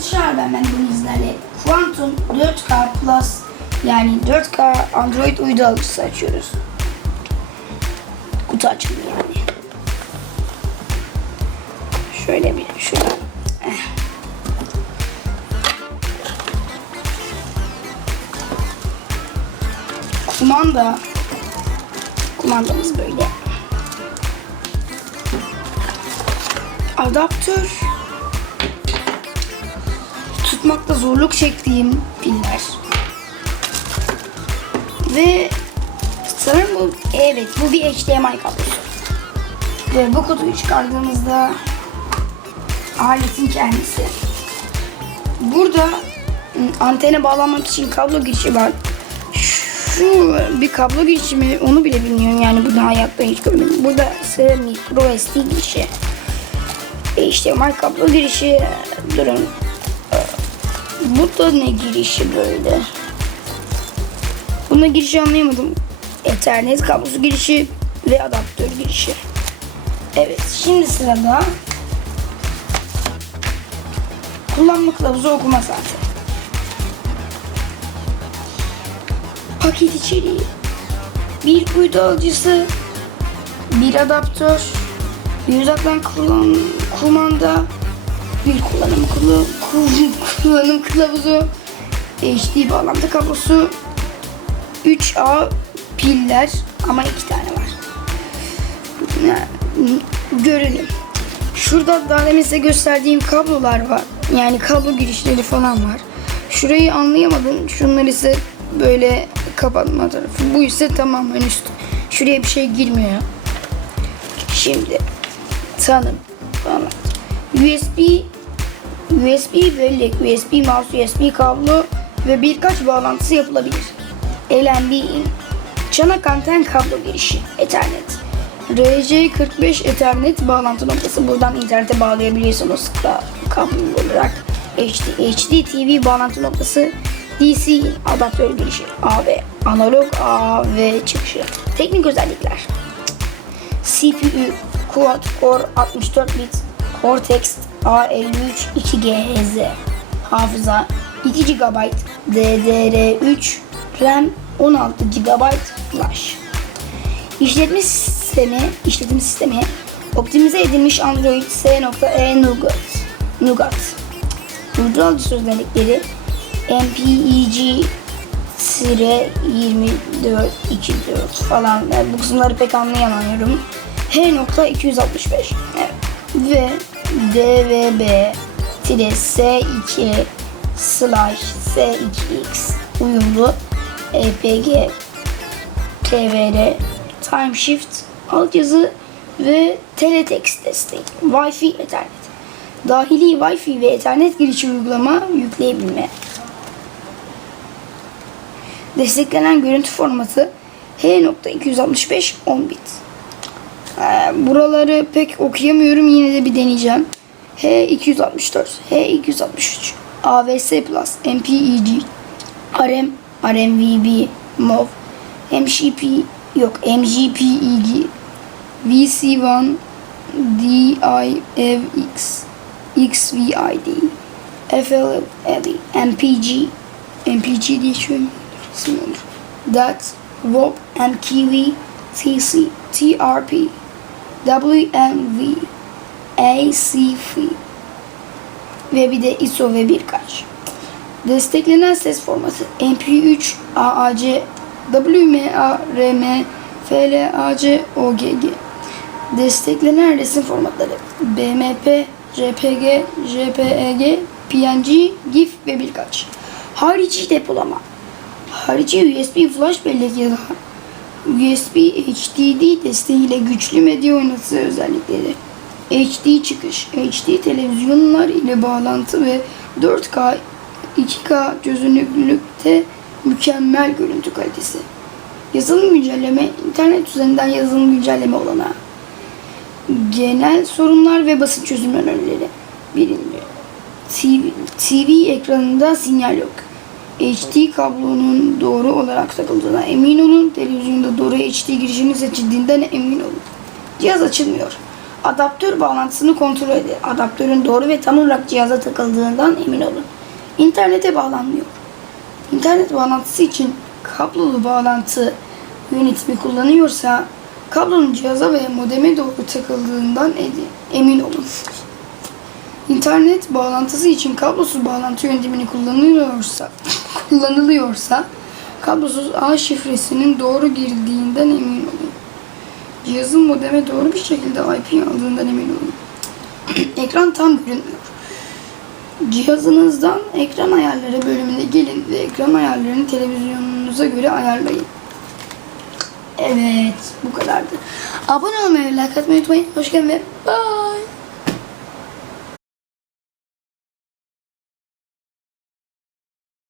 Arkadaşlar ben ben bugün sizlerle Quantum 4K Plus yani 4K Android uydu alıcısı açıyoruz. Kutu açıldı yani. Şöyle bir şuradan. Kumanda. Kumandamız böyle. Adaptör tutmakta zorluk çektiğim piller. Ve sanırım bu evet bu bir HDMI kablosu. Ve bu kutuyu çıkardığımızda aletin kendisi. Burada ım, antene bağlanmak için kablo girişi var. Şu bir kablo girişi mi onu bile bilmiyorum yani bunu hayatta hiç görmedim. Burada ise micro SD girişi. HDMI kablo girişi durun bu da ne girişi böyle? Buna girişi anlayamadım. Ethernet kablosu girişi ve adaptör girişi. Evet şimdi sırada kullanma kılavuzu okuma saati. Paket içeriği. Bir uydu alıcısı, bir adaptör, bir uzaktan kullan, kumanda, bir kullanım kılı, kullanım kılavuzu, HD bağlantı kablosu, 3A piller ama iki tane var. Görelim. Şurada daha demin size gösterdiğim kablolar var. Yani kablo girişleri falan var. Şurayı anlayamadım. Şunlar ise böyle kapatma tarafı. Bu ise tamamen üst. Şuraya bir şey girmiyor. Şimdi tanım falan. USB USB bellek, USB mouse, USB kablo ve birkaç bağlantısı yapılabilir. LNB çanak anten kablo girişi Ethernet. RJ45 Ethernet bağlantı noktası buradan internete bağlayabiliyorsunuz kablo olarak. HD, HD TV bağlantı noktası DC adaptör girişi AV analog AV çıkışı. Teknik özellikler. CPU Quad Core 64 bit Cortex A53 2GHz hafıza 2 GB DDR3 RAM 16 GB flash. İşletme sistemi işletim sistemi optimize edilmiş Android S.E Nougat Nougat Uydu alıcısı özellikleri MPEG 2424 falan. Yani bu kısımları pek anlayamıyorum. H.265 evet. Ve DVB S2 slash S2X uyumlu EPG TVR Time Shift altyazı ve teletext desteği Wi-Fi Ethernet. Dahili Wi-Fi ve Ethernet girişi uygulama yükleyebilme. Desteklenen görüntü formatı H.265 10 bit buraları pek okuyamıyorum yine de bir deneyeceğim H264 H263 AVS Plus MPEG RM RMVB MOV MGP yok MGPEG VC1 DIFX XVID FLL MPG MPG diye şöyle isim olur. MKV TC TRP WMV ACF ve bir de ISO ve birkaç. Desteklenen ses formatı MP3, AAC, WMA, RM, FLAC, OGG. Desteklenen resim formatları BMP, JPG, JPEG, PNG, GIF ve birkaç. Harici depolama. Harici USB flash bellek ya da USB HDD desteğiyle güçlü medya oynatısı özellikleri. HD çıkış, HD televizyonlar ile bağlantı ve 4K, 2K çözünürlükte mükemmel görüntü kalitesi. Yazılım güncelleme, internet üzerinden yazılım güncelleme olanağı. Genel sorunlar ve basit çözüm önerileri. Birinci, TV, TV ekranında sinyal yok. HD kablonun doğru olarak takıldığına emin olun. Televizyonda doğru HD girişini seçildiğinden emin olun. Cihaz açılmıyor. Adaptör bağlantısını kontrol edin. Adaptörün doğru ve tam olarak cihaza takıldığından emin olun. İnternete bağlanmıyor. İnternet bağlantısı için kablolu bağlantı yönetimi kullanıyorsa kablonun cihaza ve modeme doğru takıldığından emin olun. İnternet bağlantısı için kablosuz bağlantı yöntemini kullanılıyorsa kullanılıyorsa kablosuz ağ şifresinin doğru girdiğinden emin olun. Cihazın modeme doğru bir şekilde IP aldığından emin olun. Ekran tam görünmüyor. Cihazınızdan ekran ayarları bölümüne gelin ve ekran ayarlarını televizyonunuza göre ayarlayın. Evet, bu kadardı. Abone olmayı like atmayı unutmayın. Hoşçakalın ve bye.